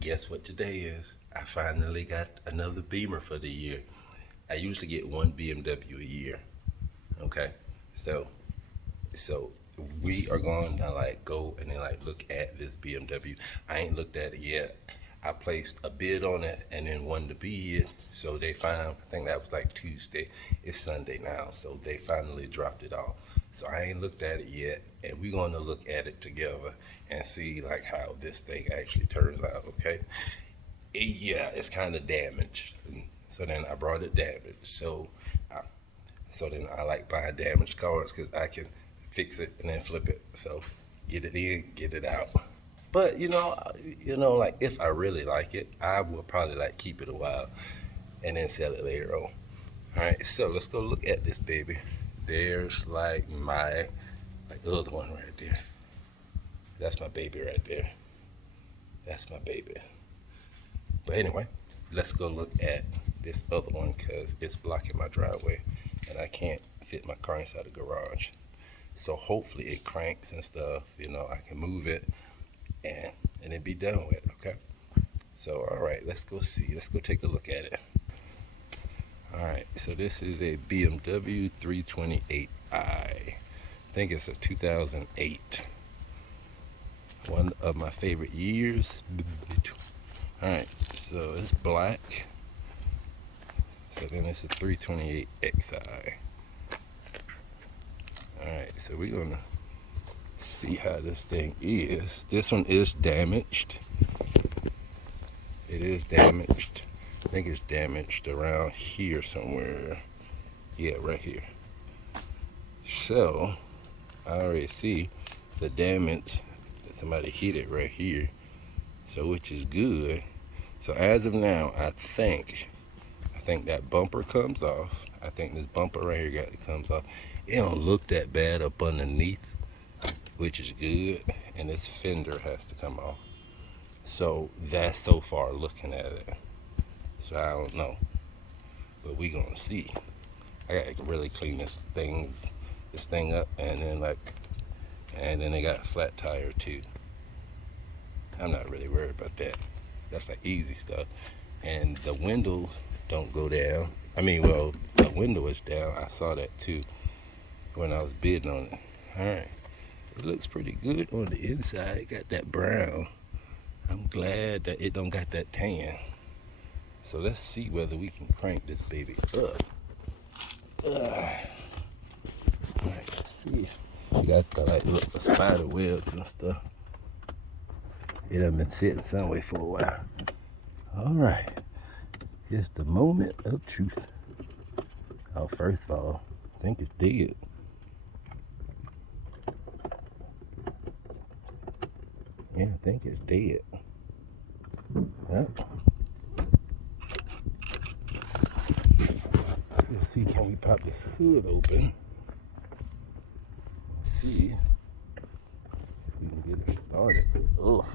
Guess what today is? I finally got another Beamer for the year. I usually get one BMW a year. Okay, so so we are going to like go and then like look at this BMW. I ain't looked at it yet. I placed a bid on it and then won the bid. So they found, I think that was like Tuesday. It's Sunday now, so they finally dropped it off. So I ain't looked at it yet, and we're going to look at it together and see like how this thing actually turns out. Okay, yeah, it's kind of damaged. So then I brought it damaged. I, so then I like buying damaged cars because I can fix it and then flip it. So get it in, get it out. But like if I really like it, I will probably like keep it a while and then sell it later on. All right, so let's go look at this baby. There's like my other one right there. That's my baby right there. That's my baby. But anyway, let's go look at this other one because it's blocking my driveway and I can't fit my car inside the garage. So hopefully it cranks and stuff, I can move it and it be done with, okay? So, all right, let's go see. Let's go take a look at it. All right, so this is a BMW 328i. I think it's a 2008. One of my favorite years. All right, so it's black. So then it's a 328xi. All right, so we're gonna see how this thing is. This one is damaged. It is damaged. I think it's damaged around here somewhere. Yeah, right here. So I already see the damage that somebody hit it right here. So which is good. So as of now, I think that bumper comes off. I think this bumper right here comes off. It don't look that bad up underneath, which is good. And this fender has to come off. So that's so far looking at it. So I don't know, but we gonna see. I gotta really clean this thing up, and then they got a flat tire too. I'm not really worried about that. That's like easy stuff. And the window don't go down. I mean, well, the window is down. I saw that too when I was bidding on it. All right, it looks pretty good on the inside. It got that brown. I'm glad that it don't got that tan. So let's see whether we can crank this baby up. Alright, let's see. We got to look for spider webs and stuff. It done been sitting somewhere for a while. Alright, here's the moment of truth. Oh, first of all, I think it's dead. Yeah, I think it's dead. Yep. Let's see, can we pop this hood open? Let's see if we can get it started. Ugh.